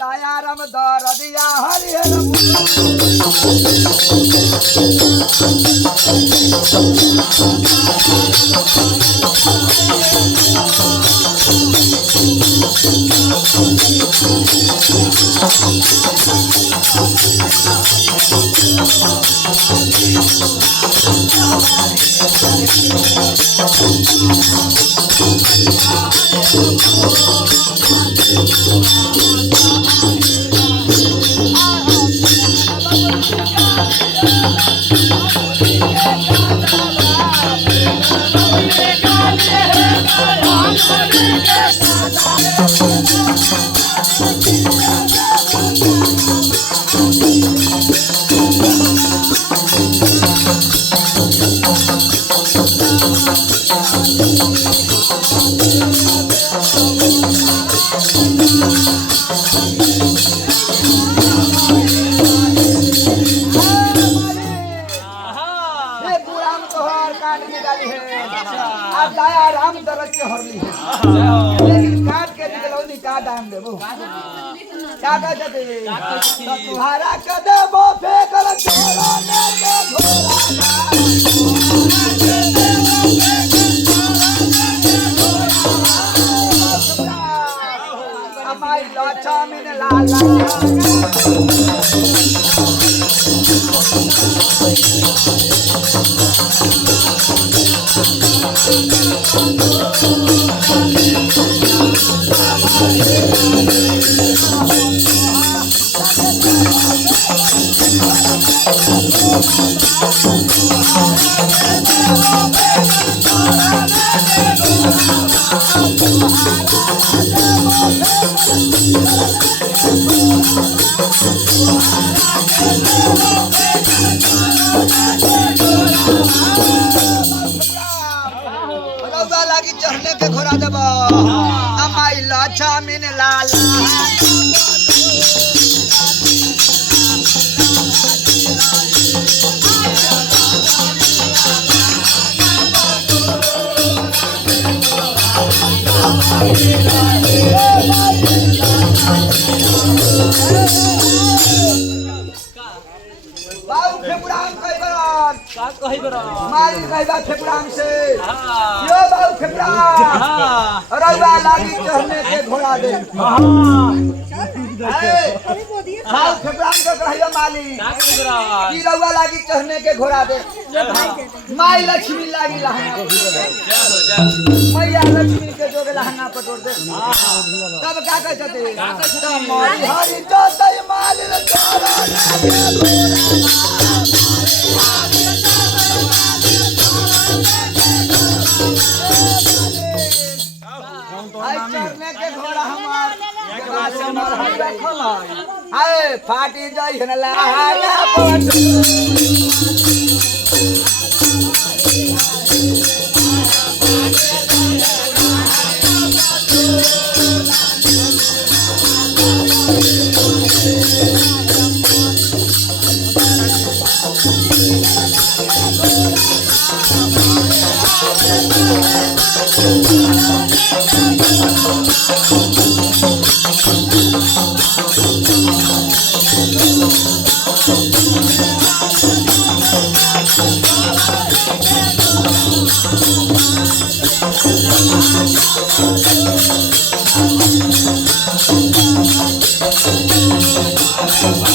दयारम दर दिया हरिहर दयाराम दरद के हरली है लेकिन काट के निकलौनी का दाम देबो क्या कहते तुम्हारा कदमो फेकल छोड़ा ने घोड़ा अमाई लाचा में लाला लागी चढ़ने के घोड़ा देब अमाई लाचा में लाला बाबू फेपुराम कहिबरन का कहिबरन मारी कहिबा फेपुराम से यो बाबू फेपुराम रउआ लागी चढ़ने के घोड़ा दे बाबू फेपुराम के कहियो माली का कहिबरन की रउआ लागी चढ़ने के घोड़ा दे माई लक्ष्मी लागी लहंगा मैया लक्ष्मी के जोगे लहंगा पटोर दे तब का कहते मारी हरि जोतई माली रे तोरा चढ़ने के घोड़ा हमार आए फाटी जाई न लहंगा Thank you.